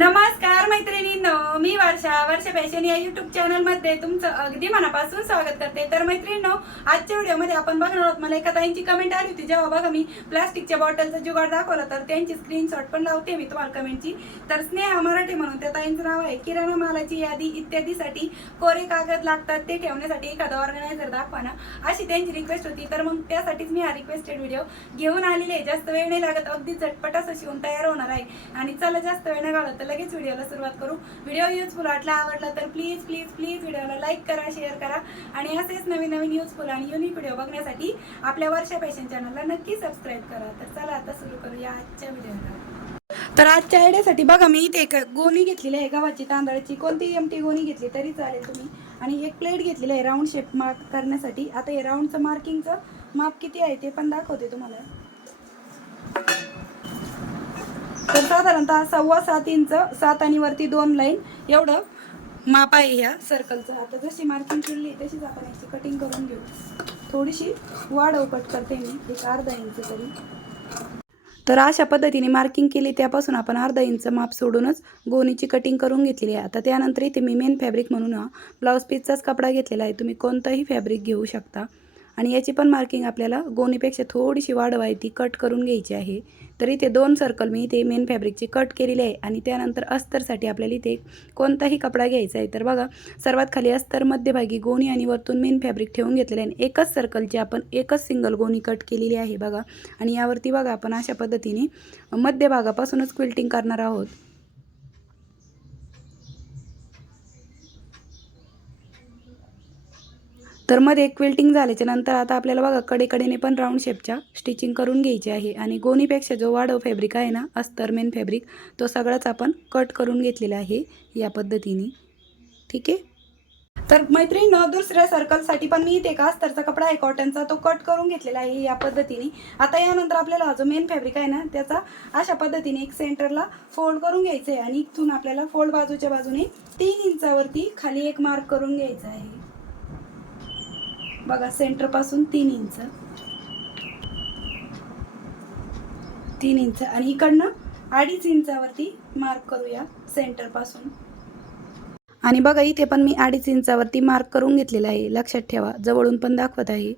नमस्कार मैत्रिणींनो मी वर्षा वर्षा फॅशन या युट्यूब चॅनलमध्ये तुमचं अगदी मनापासून स्वागत करते. तर मैत्रिणींनो आजच्या व्हिडिओमध्ये आपण बघणार आहोत मला एका ताईंची कमेंट आली होती. जेव्हा बघा मी प्लास्टिकच्या बॉटलचा जुगाड दाखवला तर त्यांची स्क्रीनशॉट पण लावते मी तुम्हाला कमेंटची तर स्नेहा मराठी म्हणून त्या ताईंचं नाव आहे किराणा मालाची यादी इत्यादीसाठी कोरे कागद लागतात ते ठेवण्यासाठी एखादा ऑर्गनायझर दाखवा ना अशी त्यांची रिक्वेस्ट होती. तर मग त्यासाठीच मी हा रिक्वेस्टेड व्हिडिओ घेऊन आलेले आहे. जास्त वेळ नाही लागत अगदी झटपट असं शिवून तयार होणार आहे. आणि चला जास्त वेळ न घालत तर लगेच व्हिडिओला सुरुवात करू. व्हिडिओ युजफुल वाटला आवडला तर प्लीज प्लीज प्लीज व्हिडिओला लाईक करा शेअर करा. आणि असेच नवीन नवीन युजफुल आणि युनिक व्हिडिओ बघण्यासाठी आपल्या वर्षा फॅशन चॅनलला नक्की सबस्क्राईब करा. तर चला आता सुरू करूया आजच्या व्हिडिओला तर आजच्या आयडियासाठी बघा मी इथे एक गोणी घेतलेली आहे गव्हाची तांदळाची. कोणती एमटी गोणी घेतली तरी चालेल तुम्ही. आणि एक प्लेट घेतलेली आहे राऊंड शेप मार्क करण्यासाठी. आता हे राऊंडचं मार्किंगचं माप किती आहे ते पण दाखवते तुम्हाला. तर साधारणतः सव्वा सात इंच सात आणि वरती दोन लाईन एवढं माप आहे ह्या सर्कलचं आता जशी मार्किंग केली तशीच आपण याची कटिंग करून घेऊ. थोडीशी वाढ कट करते मी एक अर्धा इंच तरी. तर अशा पद्धतीने मार्किंग केली त्यापासून आपण अर्धा इंच माप सोडूनच गोणीची कटिंग करून घेतलेली आहे. आता त्यानंतर इथे मी मेन फॅब्रिक म्हणून ब्लाऊज पीसचाच कपडा घेतलेला आहे. तुम्ही कोणतंही फॅब्रिक घेऊ शकता. आणि याची पण मार्किंग आपल्याला गोणीपेक्षा थोडीशी वाढव आहे ती कट करून घ्यायची आहे. तर इथे दोन सर्कल मी इथे मेन फॅब्रिकची कट केलेली आहे आणि त्यानंतर अस्तरसाठी आपल्याला इथे कोणताही कपडा घ्यायचा आहे. तर बघा सर्वात खाली अस्तर मध्यभागी गोणी आणि वरतून मेन फॅब्रिक ठेवून घेतलेलं आहे. आणि एकच सर्कलची आपण एकच सिंगल गोणी कट केलेली आहे बघा. आणि यावरती बघा आपण अशा पद्धतीने मध्यभागापासूनच क्विल्टिंग करणार आहोत. तर मध्ये क्विल्टिंग झाल्याच्यानंतर आता आपल्याला बघा कडेकडेने पण राऊंड शेपच्या स्टिचिंग करून घ्यायची आहे. आणि गोणीपेक्षा जो वाढव फॅब्रिक आहे ना अस्तर मेन फॅब्रिक तो सगळाच आपण कट करून घेतलेला आहे या पद्धतीने. ठीक आहे? तर मैत्रीण दुसऱ्या सर्कलसाठी पण मी इथे का अस्तरचा कपडा आहे कॉटनचा तो कट करून घेतलेला आहे या पद्धतीने. आता यानंतर आपल्याला हा जो मेन फॅब्रिक आहे ना त्याचा अशा पद्धतीने एक सेंटरला फोल्ड करून घ्यायचं आहे आणि इथून आपल्याला फोल्ड बाजूच्या बाजूने तीन इंचावरती खाली एक मार्क करून घ्यायचा आहे. बघा सेंटरपासून तीन इंच तीन इंच आणि इकडनं अडीच इंचावरती मार्क करूया सेंटरपासून. आणि बघा इथे पण मी अडीच इंचावरती मार्क करून घेतलेला आहे. लक्षात ठेवा जवळून पण दाखवत आहे.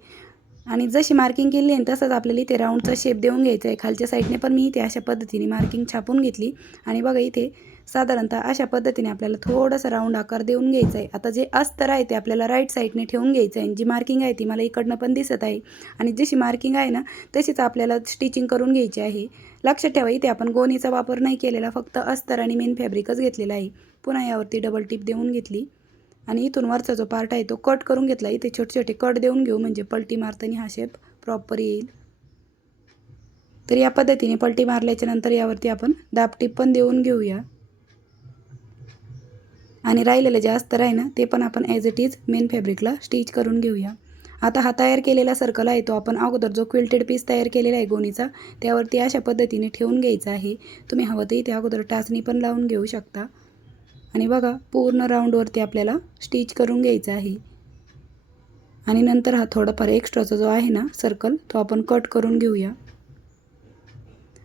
आणि जशी मार्किंग केली आहे तसंच आपल्याला इथे राऊंडचा शेप देऊन घ्यायचा आहे. खालच्या साईडने पण मी इथे अशा पद्धतीने मार्किंग छापून घेतली. आणि बघा इथे साधारणतः अशा पद्धतीने आपल्याला थोडासा राऊंड आकार देऊन घ्यायचा आहे. आता जे अस्तर आहे ते आपल्याला राईट साईडने ठेवून घ्यायचं आहे. आणि जी मार्किंग आहे ती मला इकडनं पण दिसत आहे. आणि जशी मार्किंग आहे ना तशीच आपल्याला स्टिचिंग करून घ्यायची आहे. लक्षात ठेवा इथे आपण गोणीचा वापर नाही केलेला फक्त अस्तर आणि मेन फॅब्रिकच घेतलेला आहे. पुन्हा यावरती डबल टिप देऊन घेतली. आणि इथून वरचा जो पार्ट आहे तो कट करून घेतला. इथे छोटे छोटे कट देऊन घेऊ म्हणजे पलटी मारताना हा शेप प्रॉपर येईल. तर या पद्धतीने पलटी मारल्याच्या नंतर यावरती आपण दाबटीप पण देऊन घेऊया. आणि राहिलेलं जे अस्तर आहे ना ते पण आपण ॲज इट इज मेन फॅब्रिकला स्टिच करून घेऊया. आता हा तयार केलेला सर्कल आहे तो आपण अगोदर जो क्विल्टेड पीस तयार केलेला आहे गोणीचा त्यावरती अशा पद्धतीने ठेवून घ्यायचा आहे. तुम्ही हवं तर इथे अगोदर टाचणी पण लावून घेऊ शकता. आणि बघा पूर्ण राऊंडवरती आपल्याला स्टिच करून घ्यायचं आहे. आणि नंतर हा थोडाफार एक्स्ट्राचा जो आहे ना सर्कल तो आपण कट करून घेऊया.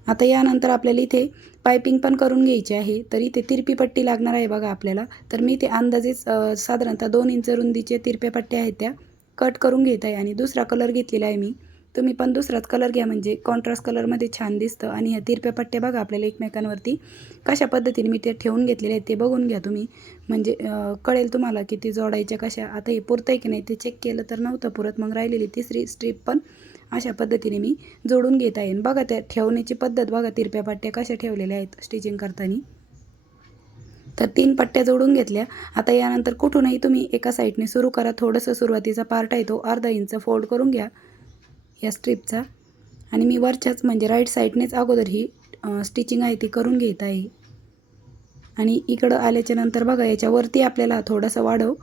आता यानंतर आपल्याला इथे पायपिंग पण करून घ्यायची आहे. तर इथे तिरपी पट्टी लागणार आहे बघा आपल्याला. तर मी इथे अंदाजेच साधारणतः दोन इंच रुंदीचे तिरप्या पट्ट्या आहेत त्या कट करून घेत आहे. आणि दुसरा कलर घेतलेला आहे मी. तुम्ही पण दुसराच कलर घ्या म्हणजे कॉन्ट्रास्ट कलरमध्ये छान दिसतं. आणि ह्या तिरप्या पट्ट्या बघा आपल्याला एकमेकांवरती. कशा पद्धतीने मी ते ठेवून घेतलेले आहेत ते बघून घ्या तुम्ही. म्हणजे कळेल तुम्हाला की ते जोडायच्या कशा. आता हे पुरतं आहे की नाही ते चेक केलं तर नव्हतं पुरत मग राहिलेली तिसरी स्ट्रीप पण अशा पद्धतीने मी जोडून घेत आहे. बघा त्या ठेवण्याची पद्धत बघा तिरप्या पट्ट्या कशा ठेवलेल्या आहेत स्टिचिंग करताना. तर तीन पट्ट्या जोडून घेतल्या. आता यानंतर कुठूनही तुम्ही एका साईडने सुरू करा. थोडंसं सुरुवातीचा पार्ट आहे तो. अर्धा इंच फोल्ड करून घ्या. या स्ट्रीपचा आणि मी वरच्याच म्हणजे राईट साईडनेच अगोदर ही स्टिचिंग आहे ती करून घेत आहे. आणि इकडं आल्याच्यानंतर बघा याच्यावरती आपल्याला थोडंसं वाढव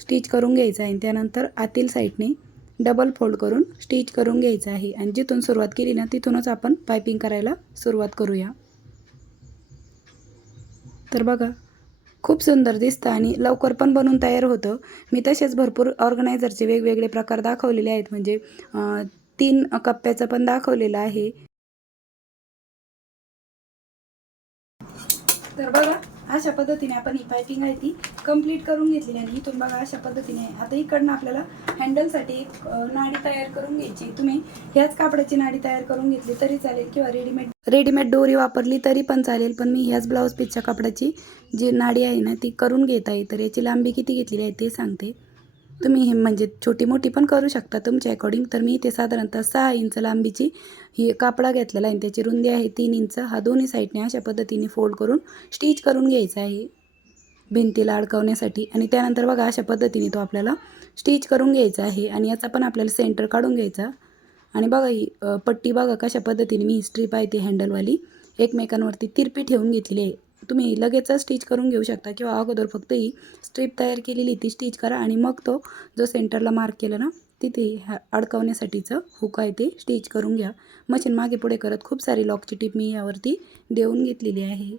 स्टिच करून घ्यायचं आहे. आणि त्यानंतर आतील साईडने डबल फोल्ड करून स्टिच करून घ्यायचं आहे. आणि जिथून सुरुवात केली ना तिथूनच आपण पायपिंग करायला सुरुवात करूया. तर बघा खूप सुंदर दिसतं आणि लवकर पण बनून तयार होतं. मी तसेच भरपूर ऑर्गनायझरचे वेगवेगळे प्रकार दाखवलेले आहेत. म्हणजे तीन कप्प्याचं पण दाखवलेलं आहे. तर बघा अशा पद्धतीने आपण ही पायपिंग आहे ती कंप्लीट करून घेतली आणि इथून बघा अशा पद्धतीने आता इकडनं आपल्याला हँडलसाठी एक नाडी तयार करून घ्यायची. तुम्ही ह्याच कापडाची नाडी तयार करून घेतली तरी चालेल किंवा रेडीमेड रेडीमेड दोरी वापरली तरी पण चालेल. पण मी ह्याच ब्लाऊज पीसच्या कापडाची जी नाडी आहे ना ती करून घेत आहे. तर याची लांबी किती घेतलेली आहे ते सांगते. तुम्ही हे म्हणजे छोटी मोठी पण करू शकता तुमच्या अकॉर्डिंग तर मी इथे साधारणतः सहा इंच लांबीची ही कापडा घेतलेला आहे. त्याची रुंदी आहे तीन इंच. हा दोन्ही साईडने अशा पद्धतीने फोल्ड करून स्टिच करून घ्यायचा आहे. भिंतीला अडकवण्यासाठी. आणि त्यानंतर बघा अशा पद्धतीने तो आपल्याला स्टिच करून घ्यायचा आहे. आणि याचा पण आपल्याला सेंटर काढून घ्यायचा. आणि बघा ही पट्टी बघा कशा पद्धतीने मी स्ट्रीप आहे ती हँडलवाली एकमेकांवरती तिरपी ठेवून घेतलेली आहे. तुम्ही लगेचच स्टिच करून घेऊ शकता किंवा अगोदर फक्त ही स्ट्रीप तयार केलेली ती स्टिच करा आणि मग तो जो सेंटरला मार्क केला ना तिथे ह्या अडकवण्यासाठीचं हुक आहे ते स्टिच करून घ्या. मशीन मागे पुढे करत खूप सारी लॉकची टीप मी यावरती देऊन घेतलेली आहे.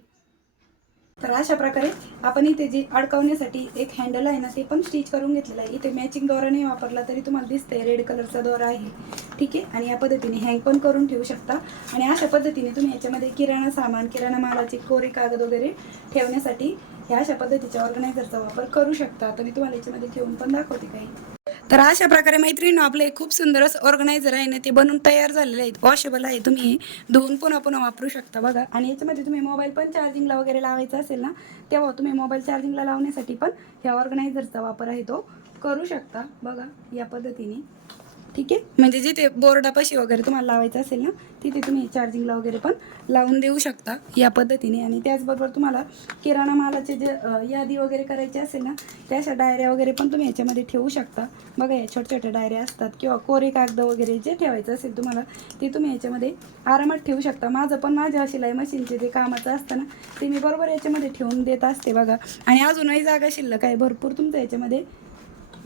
तर अशा प्रकारे आपण इथे जे अडकवण्यासाठी एक हँडल आहे ना ते पण स्टिच करून घेतलेलं आहे. इथे मॅचिंग दोरा नाही वापरला तरी तुम्हाला दिसतंय रेड कलरचा दोरा आहे. ठीक आहे? आणि या पद्धतीने हँग पण करून ठेवू शकता. आणि अशा पद्धतीने तुम्ही याच्यामध्ये किराणा सामान किराणा मालाचे कोरे कागद वगैरे ठेवण्यासाठी ह्या अशा पद्धतीच्या ऑर्गनायझरचा वापर करू शकता. तर मी तुम्हाला याच्यामध्ये ठेवून पण दाखवते काही. तर अशा प्रकारे मैत्रिणी आपलं एक खूप सुंदर असं ऑर्गनायझर आहे ना ते बनवून तयार झालेलं आहे वॉशेबल आहे. तुम्ही हे धुवून पुन्हा पुन्हा वापरू शकता बघा. आणि याच्यामध्ये तुम्ही मोबाईल पण चार्जिंगला वगैरे लावायचा असेल ना तेव्हा तुम्ही मोबाईल चार्जिंगला लावण्यासाठी पण ह्या ऑर्गनायझरचा वापर आहे तो करू शकता बघा या पद्धतीने. ठीक आहे? म्हणजे जिथे बोर्डापाशी वगैरे तुम्हाला लावायचं असेल ना तिथे तुम्ही चार्जिंगला वगैरे पण लावून देऊ शकता या पद्धतीने. आणि त्याचबरोबर तुम्हाला किराणा मालाचे जे यादी वगैरे करायची असेल ना त्या अशा डायऱ्या वगैरे पण तुम्ही याच्यामध्ये ठेवू शकता. बघा या छोट्या छोट्या डायऱ्या असतात किंवा कोरे कागद वगैरे जे ठेवायचं असेल तुम्हाला ते तुम्ही याच्यामध्ये आरामात ठेवू शकता. माझं पण माझ्या शिलाई मशीनचे जे कामाचं असतं ना ते मी बरोबर याच्यामध्ये ठेवून देत असते बघा. आणि अजूनही जागा शिल्लक आहे भरपूर तुमचं याच्यामध्ये.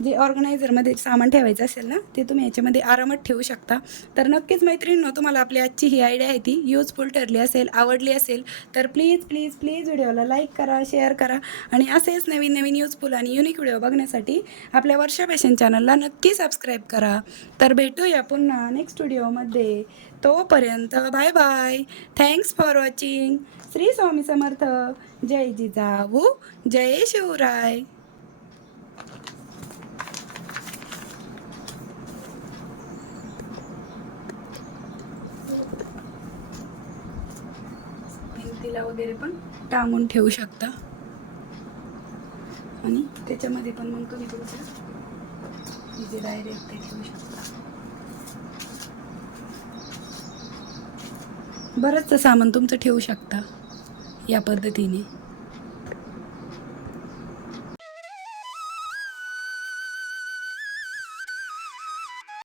जे ऑर्गनायझरमध्ये सामान ठेवायचं असेल ना ते तुम्ही याच्यामध्ये आरामात ठेवू शकता. तर नक्कीच मैत्रिणींनो तुम्हाला आपली आजची ही आयडिया आहे ती यूजफुल ठरली असेल आवडली असेल तर प्लीज प्लीज प्लीज व्हिडिओला लाईक करा शेअर करा आणि असेच नवीन नवीन यूजफुल आणि युनिक व्हिडिओ बघण्यासाठी आपल्या वर्षा फॅशन चॅनलला नक्की सबस्क्राईब करा. तर भेटूया पुन्हा नेक्स्ट व्हिडिओमध्ये तोपर्यंत bye bye thanks for watching Shri Swami Samarth. जय जिजाऊ. जय शिवराय. भिंतीला वगैरे पण टांगून ठेवू शकता. आणि त्याच्यामध्ये पण मग तुम्ही तुमचं जे डायरेक्ट ते ठेवू शकता. बरंचसं सामान तुमचं ठेवू शकता या पद्धतीने.